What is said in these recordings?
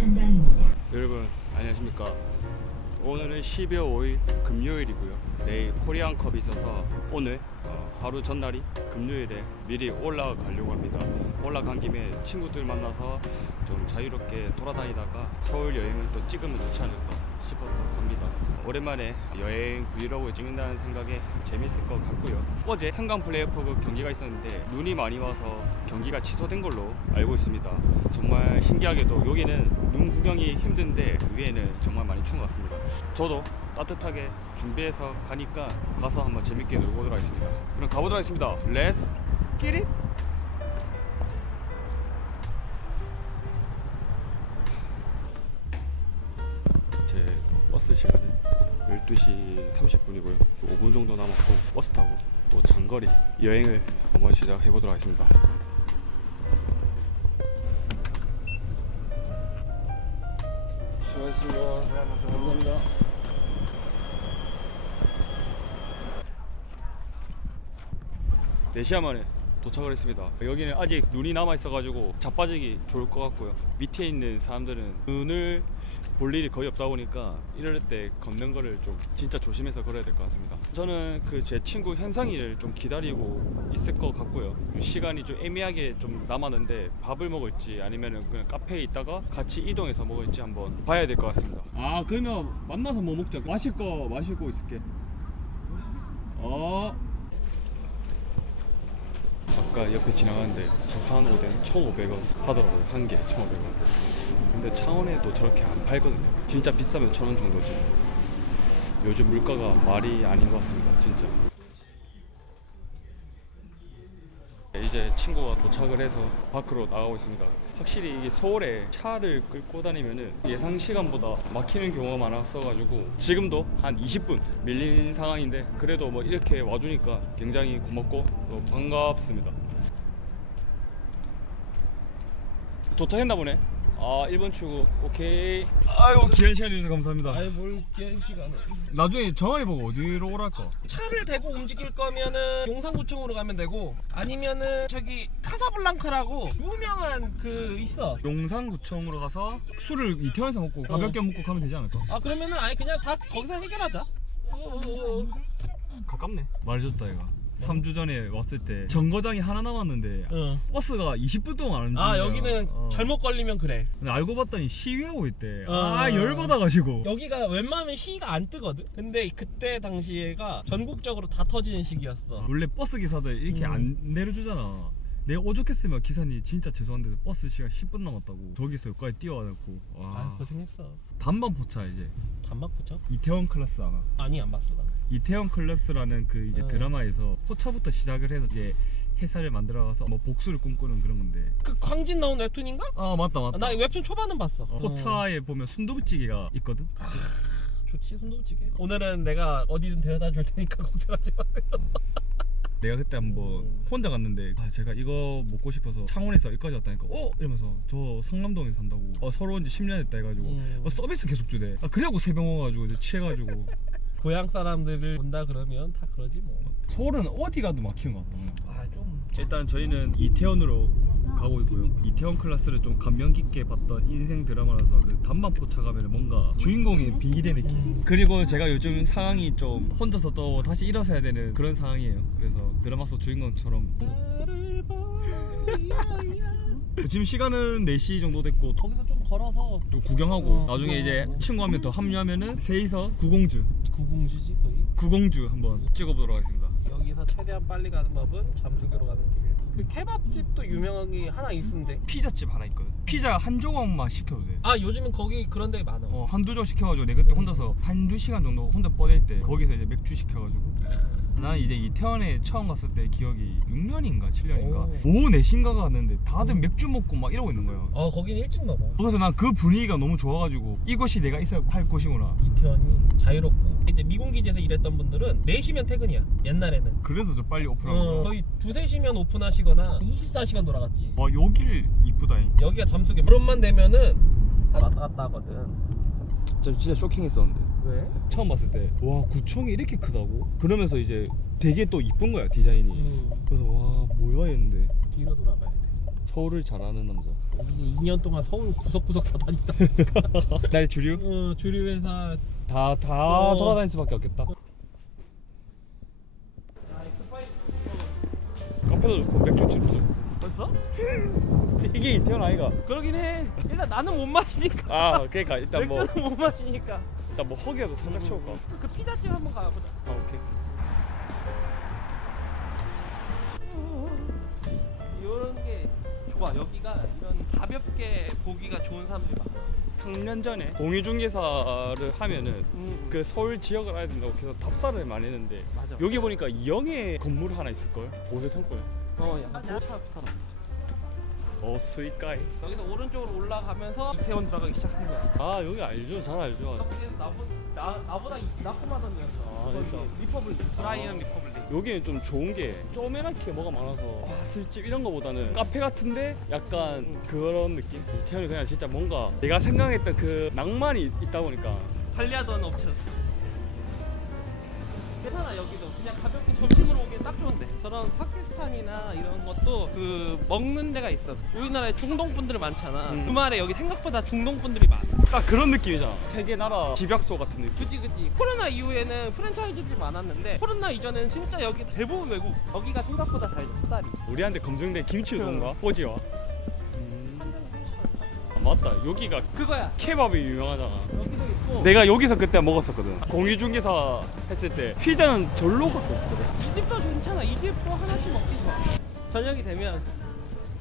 전방입니다. 여러분 안녕하십니까? 오늘은 12월 5일 금요일이고요. 내일 코리안컵이 있어서 오늘 어, 하루 전날이 금요일에 미리 올라가려고 합니다. 올라간 김에 친구들 만나서 좀 자유롭게 돌아다니다가 서울 여행을 또 찍으면 좋지 않을까 싶어서 갑니다 오랜만에 여행 브이로그 찍는다는 생각에 재밌을 것 같고요 어제 승강 플레이오프 경기가 있었는데 눈이 많이 와서 경기가 취소된 걸로 알고 있습니다 정말 신기하게도 여기는 눈 구경이 힘든데 위에는 정말 많이 추운 것 같습니다. 저도 따뜻하게 준비해서 가니까 가서 한번 재밌게 놀고 오도록 하겠습니다. 그럼 가보도록 하겠습니다. Let's! 12시 30분이고요. 5분 정도 남았고 버스 타고 또 장거리 여행을 한번 시작해 보도록 하겠습니다. 수고하셨습니다. 감사합니다. 네 시간 만에 도착을 했습니다. 여기는 아직 눈이 남아 있어가지고 자빠지기 좋을 것 같고요. 밑에 있는 사람들은 눈을 볼 일이 거의 없다 보니까 이럴 때 걷는 거를 좀 진짜 조심해서 걸어야 될 것 같습니다. 저는 그 제 친구 현상이를 좀 기다리고 있을 것 같고요. 시간이 좀 애매하게 좀 남았는데 밥을 먹을지 아니면은 그냥 카페에 있다가 같이 이동해서 먹을지 한번 봐야 될 것 같습니다. 아 그러면 만나서 뭐 먹자. 마실 거거 있을게. 어. 아까 옆에 지나가는데 부산 오뎅 1,500원 하더라고요. 한 개 1,500원. 근데 창원에도 저렇게 안 팔거든요. 진짜 비싸면 1,000원 정도지. 요즘 물가가 말이 아닌 것 같습니다. 진짜. 이제 친구가 도착을 해서 밖으로 나가고 있습니다. 확실히 이게 서울에 차를 끌고 다니면은 예상 시간보다 막히는 경우가 많았어가지고 지금도 한 20분 밀린 상황인데 그래도 뭐 이렇게 와주니까 굉장히 고맙고 또 반갑습니다. 도착했나 보네. 아 1번 출구 오케이. 아이고 귀한 시간 주셔서 감사합니다. 아니 뭘 귀한 시간을 나중에 정해보고 어디로 오랄까? 차를 대고 움직일 거면은 용산구청으로 가면 되고 아니면은 저기 카사블랑카라고 유명한 그 있어 용산구청으로 가서 술을 이태원에서 먹고 가볍게 먹고 가면 되지 않을까? 아 그러면은 아예 그냥 다 거기서 해결하자 어, 어, 어. 가깝네. 말해줬다 얘가. 3주 전에 왔을 때 정거장이 하나 남았는데 어. 버스가 20분 동안 안아 움직이냐. 여기는 어. 잘못 걸리면 그래 근데 알고 봤더니 시위하고 있대. 어. 아 열받아가지고. 여기가 웬만하면 시가 안 뜨거든 근데 그때 당시에가 전국적으로 다 터지는 시기였어 원래 버스 기사들 이렇게 음. 안 내려주잖아. 내가 오죽했으면 기사님 진짜 죄송한데 버스 시간 10분 남았다고 저기서 여기까지 뛰어와갖고. 아 와 고생했어. 단반 포차 이제. 단막 붙여? 이태원 클래스 아나 아니 안 봤어 나 이태원 클래스라는 그 이제 어. 드라마에서 포차부터 시작을 해서 이제 회사를 만들어가서 뭐 복수를 꿈꾸는 그런 건데. 그 광진 나온 웹툰인가? 아 맞다 맞다. 나 웹툰 초반은 봤어. 어, 포차에 보면 순두부찌개가 있거든. 좋지 손도부찌개. 오늘은 내가 어디든 데려다 줄 테니까 걱정하지 마 내가 그때 한번 음. 혼자 갔는데 아 제가 이거 먹고 싶어서 창원에서 여기까지 왔다니까 어? 이러면서 저 성남동에 산다고 어, 서로 온지 10년 됐다 해가지고 음. 어, 서비스 계속 주대 아, 그래갖고 세병 와가지고 이제 취해가지고 고향 사람들을 본다 그러면 다 그러지 뭐. 서울은 어디 가도 막히는 것 같다 아 좀. 일단 저희는 이태원으로 가고 있고요. 이태원 클래스를 좀 감명 깊게 봤던 인생 드라마라서 그 단반포차 가면 뭔가 주인공이 빙의된 느낌. 음. 그리고 제가 요즘 상황이 좀 혼자서 또 다시 일어서야 되는 그런 상황이에요. 그래서 드라마 속 주인공처럼 나를. 지금 시간은 4시 정도 됐고 거기서 좀 걸어서 또 구경하고 어, 나중에 이제 어. 친구 한 명 더 합류하면은 세이서 구공주 구공주지 거의. 구공주 한번 찍어보도록 하겠습니다. 여기서 최대한 빨리 가는 법은 잠수교로 가는 길. 그 케밥집도 유명한 게 하나 있는데. 피자집 하나 있거든. 피자 한 조각만 시켜도 돼. 아 요즘은 거기 그런 데 많아. 어, 한두 조 시켜가지고 내가 그때 혼자서 한두 시간 정도 혼자 뻗을 때 거기서 이제 맥주 시켜가지고 나는 이제 이태원에 처음 갔을 때 기억이 6년인가 7년인가? 오. 오후 4시인가 갔는데 다들 맥주 먹고 막 이러고 있는 거야 어 거기는 일찍 넘어. 그래서 난 그 분위기가 너무 좋아가지고 이것이 내가 있어야 할 곳이구나. 이태원이 자유롭고. 이제 미군기지에서 일했던 분들은 4시면 퇴근이야 옛날에는. 그래서 저 빨리 오픈한 어, 거야 거의 2, 3시면 오픈하시거나 24시간 돌아갔지. 와 여길 이쁘다잉. 여기가 잠수교 그런만 되면은 왔다 갔다 하거든. 저 진짜 쇼킹했었는데 왜? 처음 봤을 때 와 구청이 이렇게 크다고? 그러면서 이제 되게 또 이쁜 거야 디자인이 음, 그래서 와 뭐야 했는데 뒤로 돌아가야 돼 서울을 잘하는 남자 2년 동안 서울 구석구석 다 다녔다. 날 주류? 어, 주류 회사. 다 다 어. 돌아다닐 수밖에 없겠다 카페도 좋고 맥주집도 좋고 벌써? 이게 이태원 아이가 그러긴 해. 일단 나는 못 마시니까. 아 그러니까 일단 뭐 맥주는 못 마시니까. 일단 뭐 허기라도 살짝 치울까 그 피자집 한번 가보자. 아 오케이 이런 게 좋아. 여기가 이런 가볍게 보기가 좋은 사람들이 많아. 3년 전에 공유중개사를 하면은 음, 그 서울 지역을 알아야 된다고 계속 답사를 많이 했는데 맞아. 여기 보니까 영의 건물 하나 있을 걸 보세 창고에 어, 야. 차 붙어라. 어 스이까이 여기서 오른쪽으로 올라가면서 이태원 들어가기 거야. 아 여기 알죠 잘 알죠 나보다 나보, 나 나보다 나쁘마던 데였어. 아, 거기 진짜? 리퍼블릭. 브라이언 리퍼블릭. 여기는 좀 좋은 게 쪼매랗게 뭐가 많아서 와 술집 이런 거보다는 카페 같은데 약간 음. 그런 느낌 이태원이 그냥 진짜 뭔가 내가 생각했던 그 낭만이 있다 보니까 관리하던 업체였어. 괜찮아 여기도 그냥 가볍게 점심으로 오기에 딱 좋은데 저런 파 키스탄이나 이런 것도 그 먹는 데가 있어. 우리나라에 중동 분들 많잖아. 음. 주말에 여기 생각보다 중동 분들이 많아. 딱 그런 느낌이잖아. 세계 나라 집약소 같은 느낌. 그지 그지 코로나 이후에는 프랜차이즈들이 많았는데 코로나 이전에는 진짜 여기 대부분 외국 여기가 생각보다 잘 돼, 수달이 우리한테 검증된 김치 우동과 꼬지와? 아, 맞다. 여기가 그거야. 케밥이 유명하잖아. 여기도 있고. 내가 여기서 그때 먹었었거든. 공유중개사 했을 때 피자는 절로 갔었거든 이 집도 괜찮아 이 집도 하나씩 먹기 좋아 저녁이 되면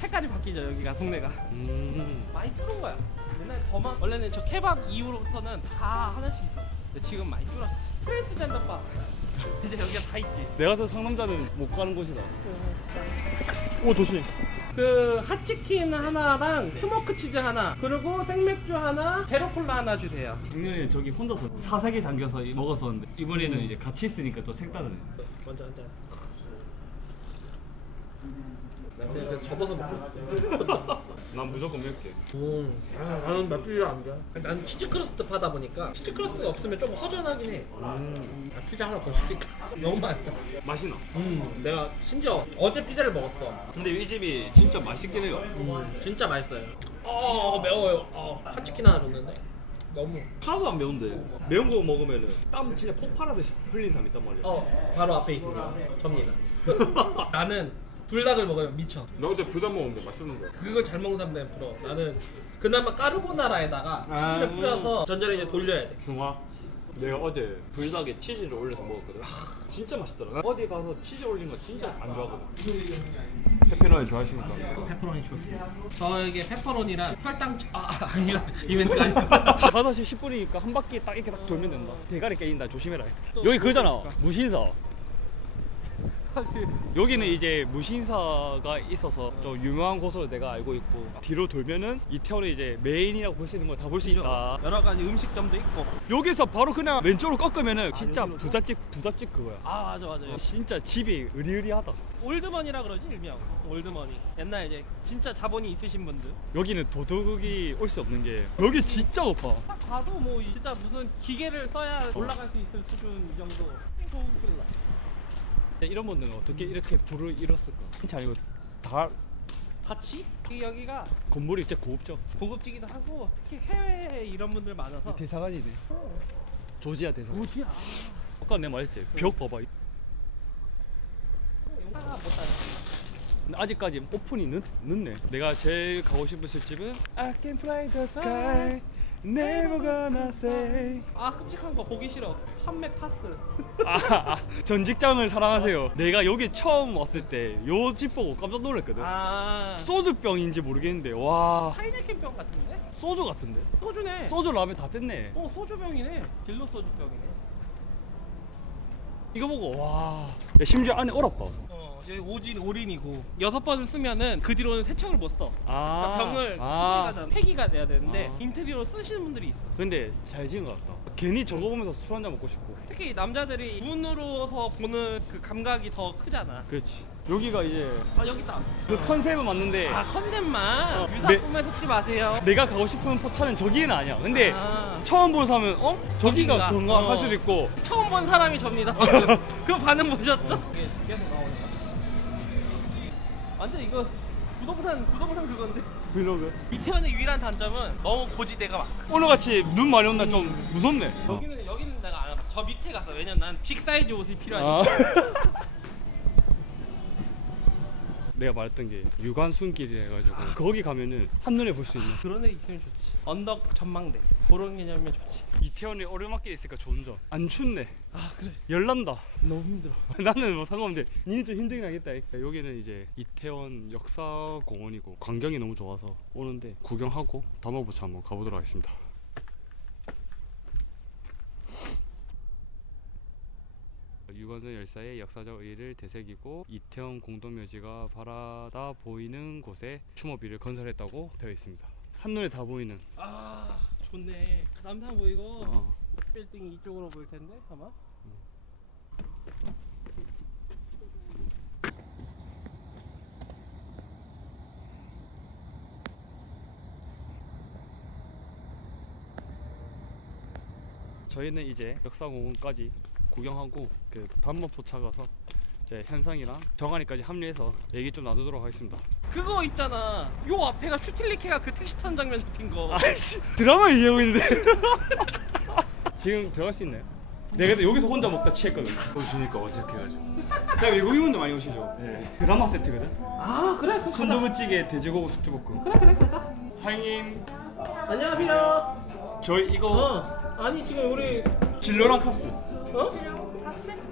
색깔이 바뀌죠 여기가 동네가 음. 많이 줄은 거야. 옛날에 더만 원래는 저 케밥 이후로부터는 다 하나씩 있어. 근데 지금 많이 줄었어. 프렌스 잔더바 이제 여기가 다 있지. 내가 더 상남자는 못 가는 곳이다 오 조심 그 핫치킨 하나랑 스모크 치즈 하나 그리고 생맥주 하나 제로 콜라 하나 주세요. 작년에 저기 혼자서 사색에 잠겨서 먹었었는데 이번에는 이제 같이 있으니까 또 색다르네 먼저 앉아. 내가 접어서 먹고 난 무조건 맵게 음, 아, 나는 맵찔려 안 돼. 난 치즈 크러스트 파다 보니까 치즈 크러스트가 없으면 좀 허전하긴 해. 음. 아, 피자 하나 더 시킬까? 너무 맛있다. 맛있나? 음, 내가 심지어 어제 피자를 먹었어. 근데 이 집이 진짜 맛있긴 해요 음, 진짜 맛있어요. 어, 매워요. 어, 핫치킨 하나 줬는데 너무. 하나도 안 매운데 매운 거 먹으면은 땀 진짜 폭발하듯이 흘린 사람 있단 말이야 어, 바로 앞에 있습니다. 접니다. 나는 불닭을 먹으면 미쳐. 너 어제 불닭 먹었는데 맛있는 거야. 그걸 잘 먹는 사람들은 부러워. 나는 그나마 까르보나라에다가 아, 치즈를 음. 뿌려서 전자레인지 에 돌려야 돼. 중화? 내가 어제 불닭에 치즈를 올려서 먹었거든. 진짜 맛있더라. 어디 가서 치즈 올린 거 진짜 안 좋아하거든. 페페로니 좋아하십니까? 페퍼로니 좋습니다. 저에게 페퍼로니랑 혈당 아, 아 이거 이벤트가 아니고. 5시 10분이니까 한 바퀴 딱 이렇게 딱 돌면 된다. 대가리 깨진다. 조심해라. 여기 그잖아. 무신사 여기는 이제 무신사가 있어서 좀 유명한 곳으로 내가 알고 있고 뒤로 돌면은 이태원에 이제 메인이라고 볼 수 있는 걸 다 볼 수 있다 여러 가지 음식점도 있고. 여기서 바로 그냥 왼쪽으로 꺾으면은 진짜 부잣집 부잣집 그거야 아 맞아 맞아. 진짜 집이 으리으리하다 올드머니라 그러지 일명. 올드머니. 옛날 이제 진짜 자본이 있으신 분들. 여기는 도둑이 올 수 없는 게 여기 진짜 높아 딱 봐도 뭐 진짜 무슨 기계를 써야 올라갈 수 있을 수준 이 정도. 소울킬러. 이런 분들은 어떻게 이렇게 불을 잃었을까? 진짜 아니고 다 같이? 이 여기가 건물이 진짜 고급져. 고급지기도 하고 특히 해외 이런 분들 많아서. 대사관이네. 조지아 대사관. 뭐지야? 아까 내가 말했지? 벽? 봐봐. 아, 못 따라. 근데 아직까지 오픈이 늦, 늦네. 내가 제일 가고 싶은 술집은 I can fly the sky Never gonna say 아 끔찍한 거 보기 싫어. 판매 카스. 아, 아, 전 직장을 사랑하세요 내가 여기 처음 왔을 때 요 집 보고 깜짝 놀랐거든 아 소주병인지 모르겠는데 와 하이네켄 병 같은데? 소주 같은데 소주네. 소주 라면 다 뗐네 어 소주병이네. 딜로 소주병이네. 이거 보고 와 야, 심지어 안에 얼었다 어 여기 오진 올인이고 여섯 번을 쓰면은 그 뒤로는 세척을 못 써. 아, 그러니까 병을 아. 폐기가, 폐기가 돼야 되는데 아. 인테리어로 쓰시는 분들이 있어. 근데 잘 지은 것 같다 괜히 저거 보면서 술 한잔 먹고 싶고 특히 남자들이 눈으로서 보는 그 감각이 더 크잖아. 그렇지 여기가 이제 아 여기 있다. 그 컨셉은 맞는데 아 컨셉만 어, 유사품에 속지 마세요. 내가 가고 싶은 포차는 저기는 아니야 근데 아, 처음 본 사람은 어? 저기가 저긴가? 그런가 어. 할 수도 있고 처음 본 사람이 접니다. 그 반응 보셨죠? 이게 계속 나오니까. 완전 이거 부동산 부동산 그건데. 브이로그. 이태원의 유일한 단점은 너무 고지대가 많아. 오늘 같이 눈 많이 온날 좀 무섭네. 여기는 여기는 내가 안 와봤어. 저 밑에 가서 왜냐면 난빅 사이즈 옷이 필요하니까. 아. 내가 말했던 게 유관순길이 해가지고 거기 가면은 한눈에 볼 수 있는 그런 애 있으면 좋지. 언덕 전망대 그런 개념이면 좋지. 이태원에 오르막길 있으니까 좋은 점. 안 춥네. 아 그래. 열난다. 너무 힘들어. 나는 뭐 상관없는데 니는 좀 힘들긴 하겠다. 여기는 이제 이태원 역사공원이고 광경이 너무 좋아서 오는데 구경하고 담화부차 한번 가보도록 하겠습니다. 유관순 열사의 역사적 의의를 되새기고 이태원 공동묘지가 바라다 보이는 곳에 추모비를 건설했다고 되어 있습니다. 한눈에 다 보이는. 아 좋네. 남산 보이고 어. 빌딩 이쪽으로 보일 텐데 아마. 저희는 이제 역사공원까지 구경하고 그 단마포차 가서 이제 현상이랑 정한이까지 합류해서 얘기 좀 나누도록 하겠습니다. 그거 있잖아. 요 앞에가 슈틸리케가 그 택시 타는 장면 잡힌 거. 아이씨 드라마 얘기하고 있는데 지금 들어갈 수 있나요? 내가 근데 여기서 혼자 먹다 취했거든. 오시니까 어색해가지고. 자 외국인분들 많이 오시죠. 네. 드라마 세트거든. 아 그래. 그 순두부찌개, 돼지고기, 숙주볶음. 그래 그래 가자. 사장님 안녕하세요. 저희 이거 어. 아니 지금 우리 진로랑 카스. 어?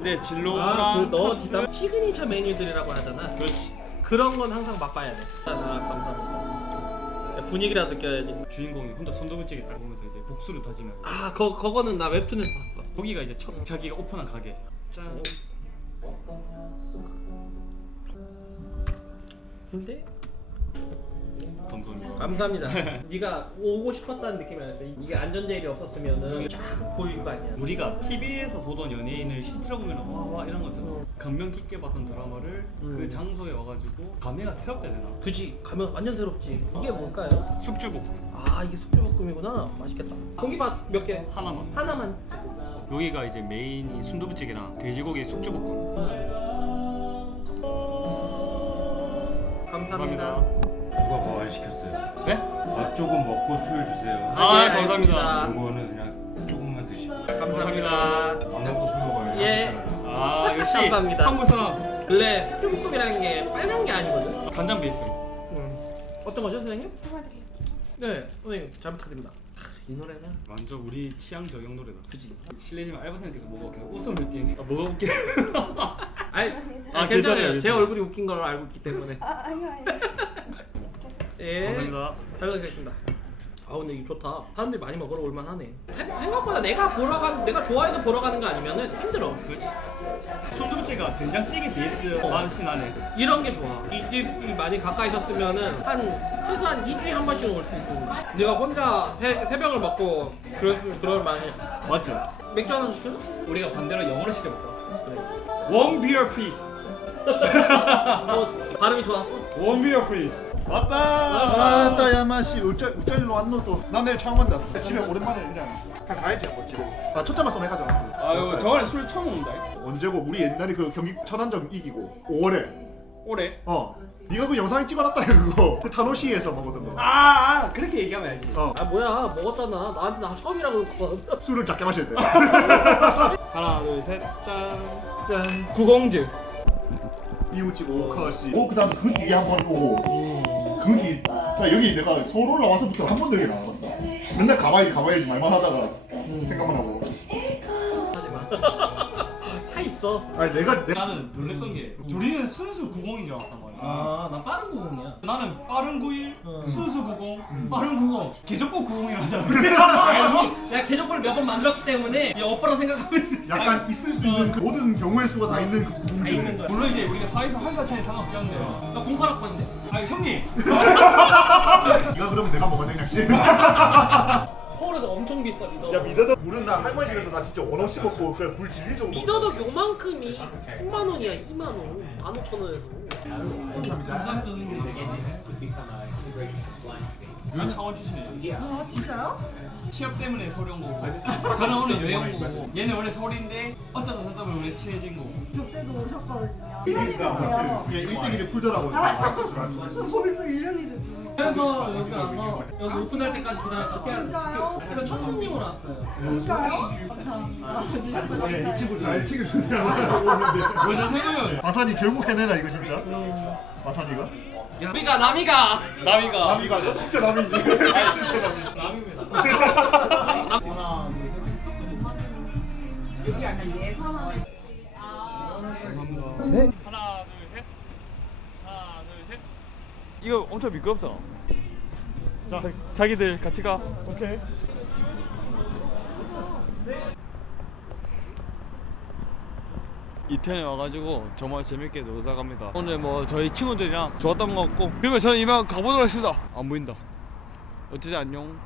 네 진로랑 아, 그너 카스. 시그니처 메뉴들이라고 하잖아. 그렇지. 그런 건 항상 맛봐야 돼. 나 감사합니다. 분위기라 느껴야지. 주인공이 혼자 순두부찌개 딱 보면서 이제 복수를 다지면 아, 거 그거는 나 웹툰에서 봤어. 여기가 이제 첫 자기가 오픈한 가게. 짠. 근데 감사합니다. 감사합니다. 네가 오고 싶었다는 느낌이 아니었어. 이게 안전제일이 없었으면은 쫙 보일 거 아니야. 우리가 TV에서 보던 연예인을 실제로 보면 와와 이런 거잖아. 어. 감명 깊게 봤던 드라마를 음. 그 장소에 와가지고 감회가 새롭다 해야 되나? 그지 가면 완전 새롭지. 이게 뭘까요? 숙주볶음 아 이게 숙주볶음이구나. 맛있겠다. 고기밥 몇 개? 하나만. 하나만. 여기가 이제 메인이 순두부찌개랑 돼지고기 숙주볶음. 감사합니다. 누가 뭐안 시켰어요? 네? 밥 조금 먹고 술 주세요. 아, 예, 감사합니다. 이거는 그냥 조금만 드시고. 감사합니다. 밥 먹고 술 먹어요. 예. 한국. 아 역시 감사합니다. 한국 사람 원래 숙주볶음이라는 게 빨간 게 아니거든. 간장 베이스. 음. 어떤 거죠, 선생님? 네, 선생님 잘 부탁드립니다. 이 노래는 완전 우리 취향 저격 노래다. 그지. 실례지만 알바생님께서 뭐가 그냥 웃음 을 띠. 아 뭐가 웃겨? 아니, 아, 아, 괜찮아요. 괜찮아요, 제. 얼굴이 웃긴 걸 알고 있기 때문에. 아 아니요 아니요. 예. 감사합니다. 잘 부탁드리겠습니다. 아 근데 이거 좋다. 사람들이 많이 먹으러 올만 하네. 생- 생각보다 내가 보러 간, 내가 좋아해서 보러 가는 거 아니면은 힘들어. 그렇지. 순두부찌개가 된장찌개 베이스 맛이 나네. 이런 게 좋아. 이 집이 많이 가까이 있었으면은 한 최소한 2주에 한 번씩은 올수 있고. 네가 혼자 새, 새벽을 먹고 그럴 그럴 만해. 맞죠? 맥주 하나 시켜? 우리가 반대로 영어로 시켜볼까? 그래. One beer please. 뭐 발음이 좋았어? One beer please. 왔다. 아따 야마씨 어쩔 어쩔로 왔노 또나 내일 처음 간다 집에 오랜만에 그냥 그냥 가야지 한번 집에 나 첫째 맞 해가자 아유 저번에 술 처음 먹는다. 언제고 우리 옛날에 그 경기 천안점 이기고 5월에 올해. 어 네가 그 영상 찍어놨다 그거 그 타노시에서 먹었던 거 아, 아 그렇게 얘기하면 알지. 어. 아 뭐야 먹었잖아. 나한테 나 처음이라고 그랬거든. 술을 작게 마셨대 하나 둘셋 짠. 짠 구공즈. 이웃집 오카시 오그 다음에 그 뒤에 한번 오고 그 뒤에 야 여기 내가 서울 올라와서부터 한 번도 여기 안 와봤어 맨날 가봐야지 가봐야지 말만 하다가 생각만 하고 하지 마. 차 있어. 아니 내가 내가 나는 놀랬던 게 둘이는 순수 90인 줄 알았단 말이야. 아, 나 빠른 구공이야. 나는 빠른 91, 어. 순수 90, 빠른 90, 개족보 90이라잖아. 때문에 이 오빠랑 생각하고 있는. 약간 있을 수 있는 그 모든 경우의 수가 다 있는 그 다 있는 거야. 물론 이제 우리가 사이에서 한살 차이 상관없긴 한데. 나 공팔학번인데. 아니 형님. 네가 그러면 내가 뭐가 되냐 씨. 서울에서 엄청 비싸 미더. 야 미더덕 굴은 나 할머니 집에서 나 진짜 원 없이 먹고 그냥 굴 질릴 정도 미더덕 요만큼이 10만 원이야 2만 원. 15,000원에서. 감사합니다 요 창원 출신이에요. 아 진짜요? 취업 때문에 서울 온 거고 저는 오늘 여행 온 거고 얘는 원래 서울인데 어쩌다 저쩌다 오늘 친해진 거고 저 때도 오셨거든요. 그러니까 1년이네요. 그냥 1대1을 풀더라고요. 벌써 1년이 됐어요. 그래서 여기 와서 여기 오픈할 때까지 기다렸다가 진짜요? 그리고 첫 손님으로 왔어요. 진짜요? 감사합니다. 네, 이 친구 잘 챙겨주세요. 벌써 세명이요 마산이 결국 해내나 이거 진짜? 마산이가? 남이가 남이가. 남이가. 남이가 진짜 남이네. 진짜 남이. 남입니다 여기 약간 예산하는 하나 둘셋 하나 둘셋. 이거 엄청 미끄럽잖아 자, 자기들 같이 가. 오케이. 이태원에 와가지고 정말 재밌게 놀다 갑니다. 오늘 뭐 저희 친구들이랑 좋았던 것 같고 그러면 저는 이만 가보도록 하겠습니다. 안 보인다. 어쨌든 안녕